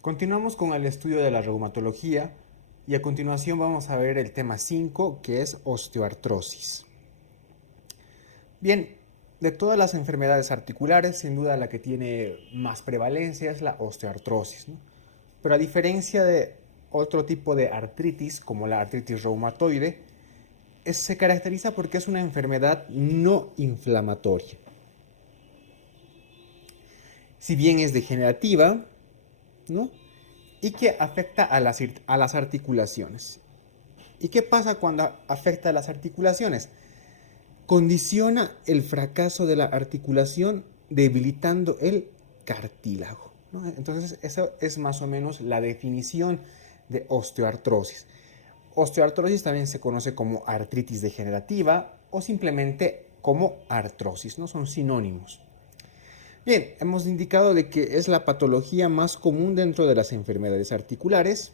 Continuamos con el estudio de la reumatología y a continuación vamos a ver el tema 5, que es osteoartrosis. Bien, de todas las enfermedades articulares, sin duda la que tiene más prevalencia es la osteoartrosis, ¿no? Pero a diferencia de otro tipo de artritis, como la artritis reumatoide, se caracteriza porque es una enfermedad no inflamatoria. Si bien es degenerativa, ¿no? Y que afecta a las articulaciones. ¿Y qué pasa cuando afecta a las articulaciones? Condiciona el fracaso de la articulación debilitando el cartílago, ¿no? Entonces, eso es más o menos la definición de osteoartrosis. Osteoartrosis también se conoce como artritis degenerativa o simplemente como artrosis, ¿no? Son sinónimos. Bien, hemos indicado de que es la patología más común dentro de las enfermedades articulares.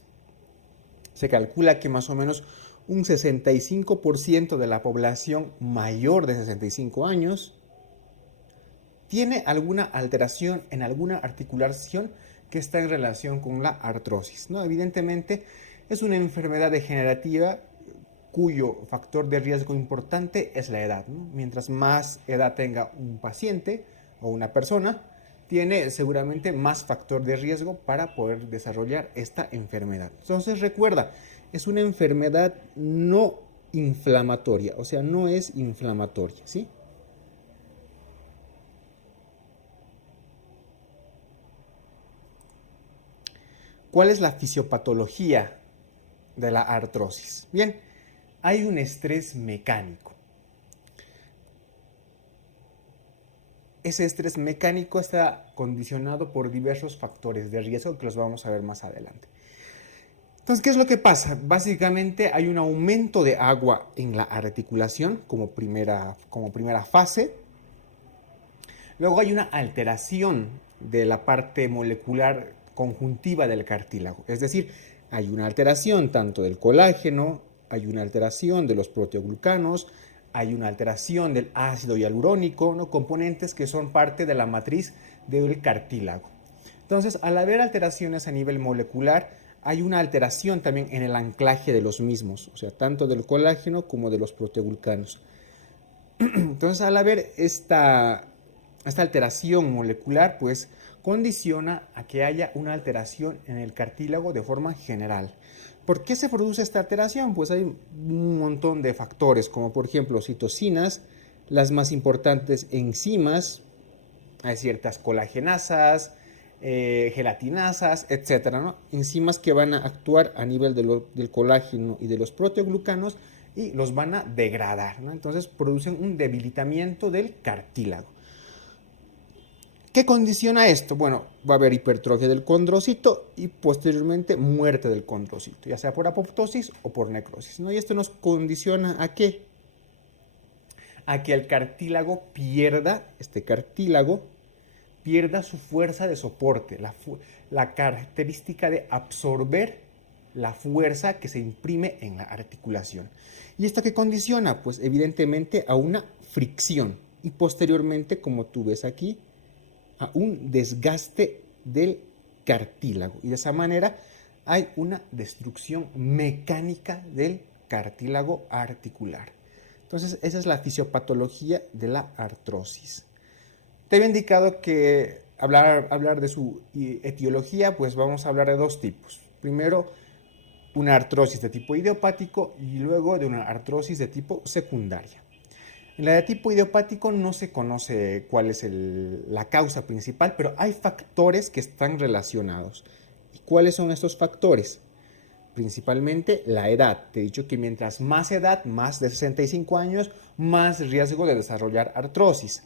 Se calcula que más o menos un 65% de la población mayor de 65 años tiene alguna alteración en alguna articulación que está en relación con la artrosis, ¿no? Evidentemente es una enfermedad degenerativa cuyo factor de riesgo importante es la edad, ¿no? Mientras más edad tenga un paciente o una persona, tiene seguramente más factor de riesgo para poder desarrollar esta enfermedad. Entonces recuerda, es una enfermedad no inflamatoria, o sea, no es inflamatoria, ¿sí? ¿Cuál es la fisiopatología de la artrosis? Bien, hay un estrés mecánico. Ese estrés mecánico está condicionado por diversos factores de riesgo que los vamos a ver más adelante. Entonces, ¿qué es lo que pasa? Básicamente hay un aumento de agua en la articulación como primera fase. Luego hay una alteración de la parte molecular conjuntiva del cartílago. Es decir, hay una alteración tanto del colágeno, hay una alteración de los proteoglucanos, hay una alteración del ácido hialurónico, ¿no? Componentes que son parte de la matriz del cartílago. Entonces, al haber alteraciones a nivel molecular, hay una alteración también en el anclaje de los mismos, o sea, tanto del colágeno como de los proteoglucanos. Entonces, al haber esta alteración molecular, pues condiciona a que haya una alteración en el cartílago de forma general. ¿Por qué se produce esta alteración? Pues hay un montón de factores, como por ejemplo citocinas, las más importantes enzimas, hay ciertas colagenasas, gelatinasas, etcétera, ¿no? Enzimas que van a actuar a nivel del colágeno y de los proteoglucanos y los van a degradar, ¿no? Entonces producen un debilitamiento del cartílago. ¿Qué condiciona esto? Bueno, va a haber hipertrofia del condrocito y posteriormente muerte del condrocito, ya sea por apoptosis o por necrosis, ¿no? Y esto nos condiciona ¿a qué? A que el cartílago pierda su fuerza de soporte, la característica de absorber la fuerza que se imprime en la articulación. ¿Y esto qué condiciona? Pues evidentemente a una fricción y posteriormente, como tú ves aquí, a un desgaste del cartílago. Y de esa manera hay una destrucción mecánica del cartílago articular. Entonces, esa es la fisiopatología de la artrosis. Te había indicado que hablar de su etiología, pues vamos a hablar de dos tipos. Primero, una artrosis de tipo idiopático y luego de una artrosis de tipo secundaria. En la de tipo idiopático no se conoce cuál es la causa principal, pero hay factores que están relacionados. ¿Y cuáles son estos factores? Principalmente la edad. Te he dicho que mientras más edad, más de 65 años, más riesgo de desarrollar artrosis.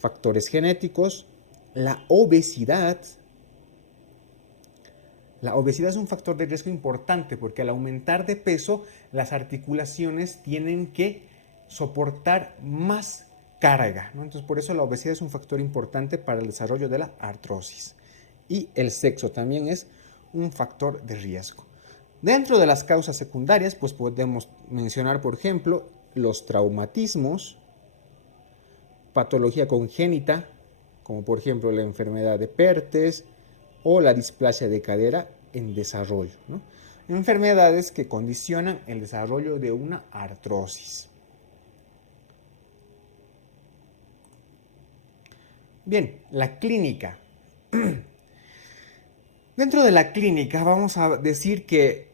Factores genéticos, la obesidad. La obesidad es un factor de riesgo importante porque al aumentar de peso, las articulaciones tienen que soportar más carga, ¿no? Entonces, por eso la obesidad es un factor importante para el desarrollo de la artrosis. Y el sexo también es un factor de riesgo. Dentro de las causas secundarias, pues podemos mencionar, por ejemplo, los traumatismos, patología congénita, como por ejemplo la enfermedad de Pertes, o la displasia de cadera en desarrollo, ¿no? Enfermedades que condicionan el desarrollo de una artrosis. Bien, la clínica. Dentro de la clínica vamos a decir que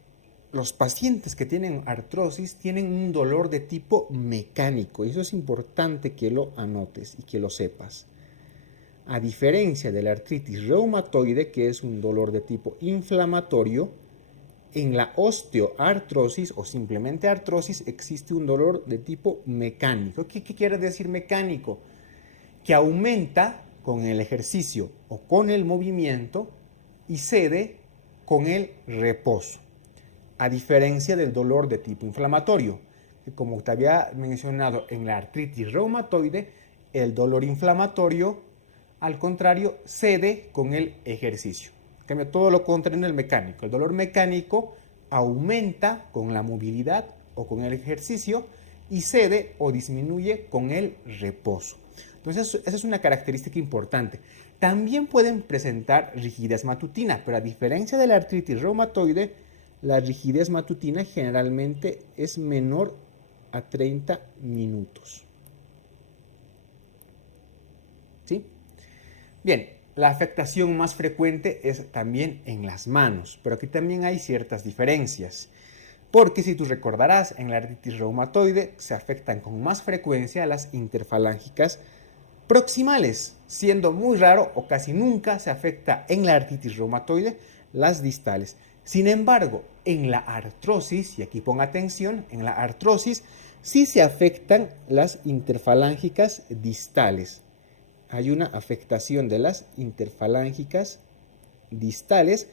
los pacientes que tienen artrosis tienen un dolor de tipo mecánico, y eso es importante que lo anotes y que lo sepas. A diferencia de la artritis reumatoide, que es un dolor de tipo inflamatorio, en la osteoartrosis o simplemente artrosis existe un dolor de tipo mecánico. ¿Qué quiere decir mecánico? Que aumenta con el ejercicio o con el movimiento y cede con el reposo. A diferencia del dolor de tipo inflamatorio, que como te había mencionado en la artritis reumatoide, el dolor inflamatorio, al contrario, cede con el ejercicio. En cambio, todo lo contrario en el mecánico. El dolor mecánico aumenta con la movilidad o con el ejercicio y cede o disminuye con el reposo. Entonces, esa es una característica importante. También pueden presentar rigidez matutina, pero a diferencia de la artritis reumatoide, la rigidez matutina generalmente es menor a 30 minutos. ¿Sí? Bien, la afectación más frecuente es también en las manos, pero aquí también hay ciertas diferencias. Porque si tú recordarás, en la artritis reumatoide se afectan con más frecuencia las interfalángicas proximales, siendo muy raro o casi nunca se afecta en la artritis reumatoide las distales. Sin embargo, en la artrosis, y aquí pon atención, en la artrosis sí se afectan las interfalángicas distales. Hay una afectación de las interfalángicas distales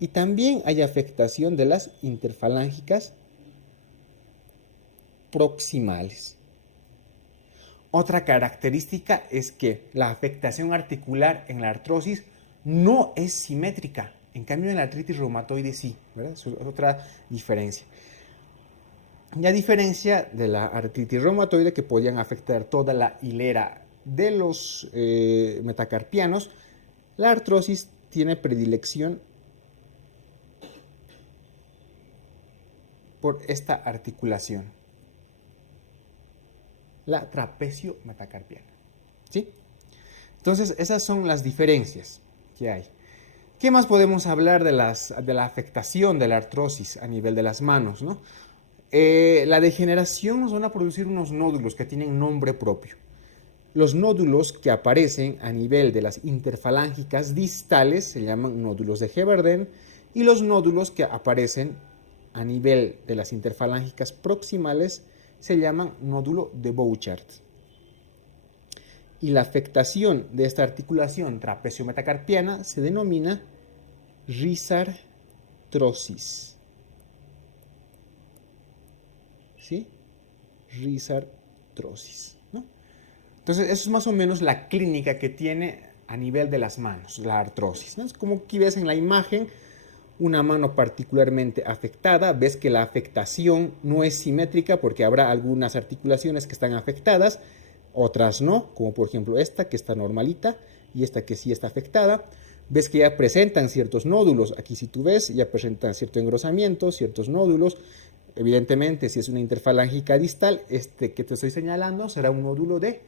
y también hay afectación de las interfalángicas proximales. Otra característica es que la afectación articular en la artrosis no es simétrica. En cambio, en la artritis reumatoide sí, ¿verdad? Eso es otra diferencia. Y a diferencia de la artritis reumatoide, que podían afectar toda la hilera de los metacarpianos, la artrosis tiene predilección por esta articulación, la trapecio metacarpiana. ¿Sí? Entonces, esas son las diferencias que hay. ¿Qué más podemos hablar de la afectación de la artrosis a nivel de las manos, ¿no? La degeneración nos van a producir unos nódulos que tienen nombre propio. Los nódulos que aparecen a nivel de las interfalángicas distales se llaman nódulos de Heberden, y los nódulos que aparecen a nivel de las interfalángicas proximales se llaman nódulo de Bouchard. Y la afectación de esta articulación trapecio-metacarpiana se denomina risartrosis. ¿Sí? Risartrosis, ¿no? Entonces, eso es más o menos la clínica que tiene a nivel de las manos, la artrosis, ¿no? Es como aquí ves en la imagen una mano particularmente afectada. Ves que la afectación no es simétrica porque habrá algunas articulaciones que están afectadas, otras no, como por ejemplo esta que está normalita y esta que sí está afectada. Ves que ya presentan ciertos nódulos. Aquí si tú ves, ya presentan cierto engrosamiento, ciertos nódulos. Evidentemente, si es una interfalángica distal, este que te estoy señalando será un nódulo de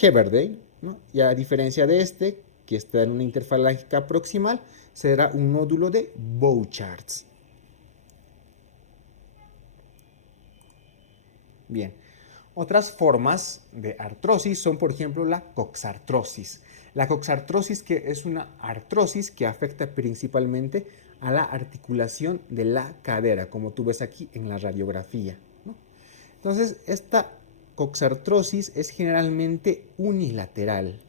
Heberden, ¿no? Y a diferencia de este, que está en una interfalángica proximal, será un nódulo de Bouchard. Bien. Otras formas de artrosis son, por ejemplo, la coxartrosis. La coxartrosis, que es una artrosis que afecta principalmente a la articulación de la cadera, como tú ves aquí en la radiografía, ¿no? Entonces, esta coxartrosis es generalmente unilateral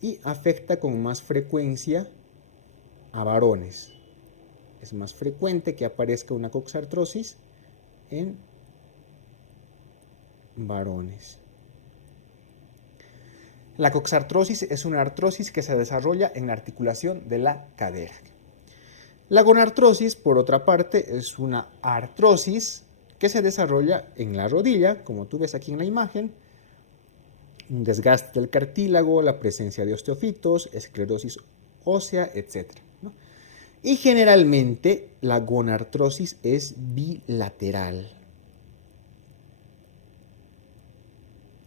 y afecta con más frecuencia a varones. Es más frecuente que aparezca una coxartrosis en varones. La coxartrosis es una artrosis que se desarrolla en la articulación de la cadera. La gonartrosis, por otra parte, es una artrosis que se desarrolla en la rodilla, como tú ves aquí en la imagen, un desgaste del cartílago, la presencia de osteofitos, esclerosis ósea, etc., ¿no? Y generalmente la gonartrosis es bilateral.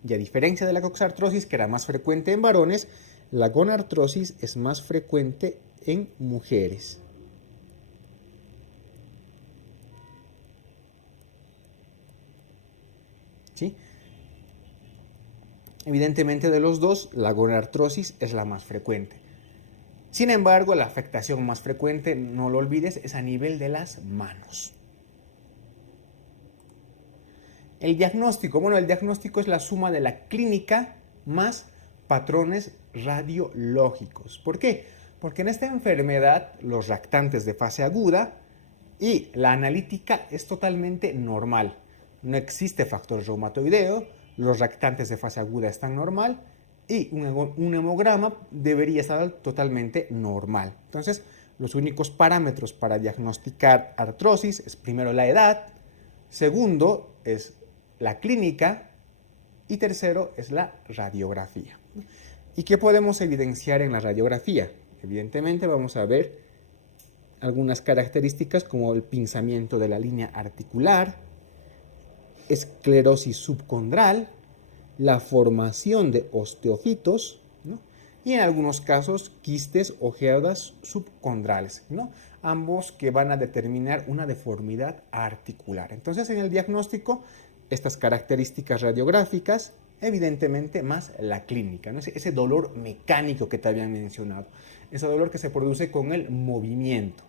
Y a diferencia de la coxartrosis, que era más frecuente en varones, la gonartrosis es más frecuente en mujeres. ¿Sí? Evidentemente de los dos, la gonartrosis es la más frecuente. Sin embargo, la afectación más frecuente, no lo olvides, es a nivel de las manos. El diagnóstico, bueno, el diagnóstico es la suma de la clínica más patrones radiológicos. ¿Por qué? Porque en esta enfermedad, los lactantes de fase aguda y la analítica es totalmente normal. No existe factor reumatoideo, los lactantes de fase aguda están normal y un hemograma debería estar totalmente normal. Entonces, los únicos parámetros para diagnosticar artrosis es primero la edad, segundo es la clínica y tercero es la radiografía. ¿Y qué podemos evidenciar en la radiografía? Evidentemente vamos a ver algunas características como el pinzamiento de la línea articular, esclerosis subcondral, la formación de osteofitos, ¿no? Y en algunos casos quistes o geodas subcondrales, ¿no? Ambos que van a determinar una deformidad articular. Entonces, en el diagnóstico, estas características radiográficas, evidentemente más la clínica, ¿no? Ese dolor mecánico que te habían mencionado, ese dolor que se produce con el movimiento.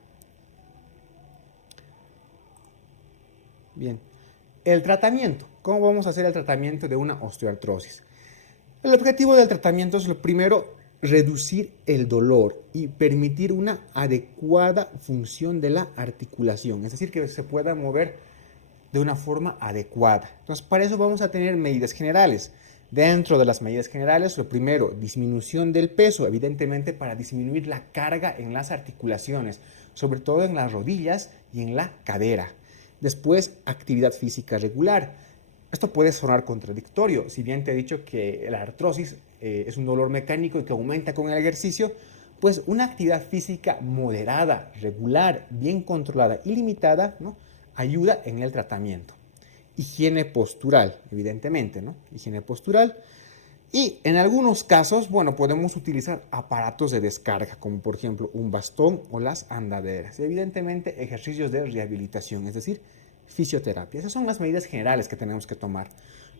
Bien, el tratamiento. ¿Cómo vamos a hacer el tratamiento de una osteoartrosis? El objetivo del tratamiento es, lo primero, reducir el dolor y permitir una adecuada función de la articulación, es decir, que se pueda mover de una forma adecuada. Entonces, para eso vamos a tener medidas generales. Dentro de las medidas generales, lo primero, disminución del peso, evidentemente para disminuir la carga en las articulaciones, sobre todo en las rodillas y en la cadera. Después, actividad física regular. Esto puede sonar contradictorio, si bien te he dicho que la artrosis es un dolor mecánico y que aumenta con el ejercicio, pues una actividad física moderada, regular, bien controlada y limitada, ¿no?, ayuda en el tratamiento. Higiene postural, evidentemente, ¿no? Higiene postural. Y en algunos casos, bueno, podemos utilizar aparatos de descarga, como por ejemplo un bastón o las andaderas. Evidentemente, ejercicios de rehabilitación, es decir, fisioterapia. Esas son las medidas generales que tenemos que tomar.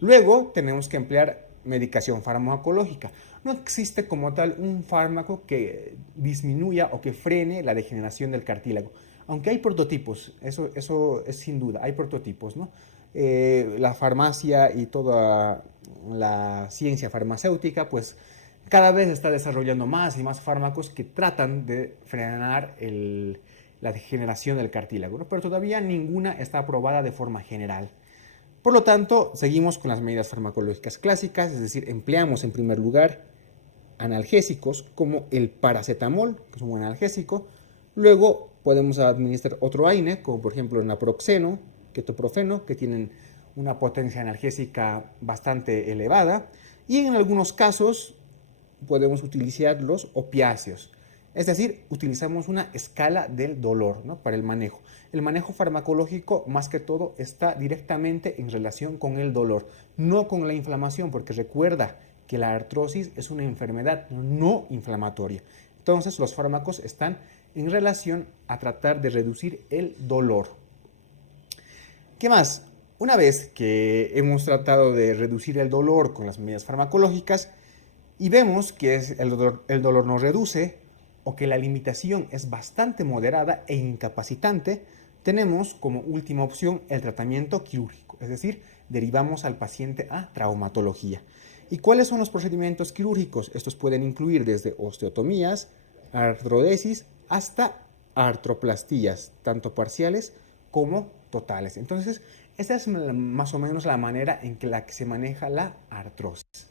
Luego, tenemos que emplear medicación farmacológica. No existe como tal un fármaco que disminuya o que frene la degeneración del cartílago. Aunque hay prototipos, eso es sin duda, hay prototipos, ¿no? La farmacia y toda la ciencia farmacéutica, pues cada vez está desarrollando más y más fármacos que tratan de frenar la degeneración del cartílago, ¿no? Pero todavía ninguna está aprobada de forma general. Por lo tanto, seguimos con las medidas farmacológicas clásicas, es decir, empleamos en primer lugar analgésicos como el paracetamol, que es un buen analgésico. Luego podemos administrar otro AINE, como por ejemplo el naproxeno, ketoprofeno, que tienen una potencia analgésica bastante elevada. Y en algunos casos podemos utilizar los opiáceos. Es decir, utilizamos una escala del dolor, ¿no?, para el manejo. El manejo farmacológico, más que todo, está directamente en relación con el dolor, no con la inflamación, porque recuerda que la artrosis es una enfermedad no inflamatoria. Entonces, los fármacos están en relación a tratar de reducir el dolor. ¿Qué más? Una vez que hemos tratado de reducir el dolor con las medidas farmacológicas y vemos que el dolor no reduce o que la limitación es bastante moderada e incapacitante, tenemos como última opción el tratamiento quirúrgico, es decir, derivamos al paciente a traumatología. ¿Y cuáles son los procedimientos quirúrgicos? Estos pueden incluir desde osteotomías, artrodesis, hasta artroplastías, tanto parciales como totales. Entonces, esta es más o menos la manera en la que se maneja la artrosis.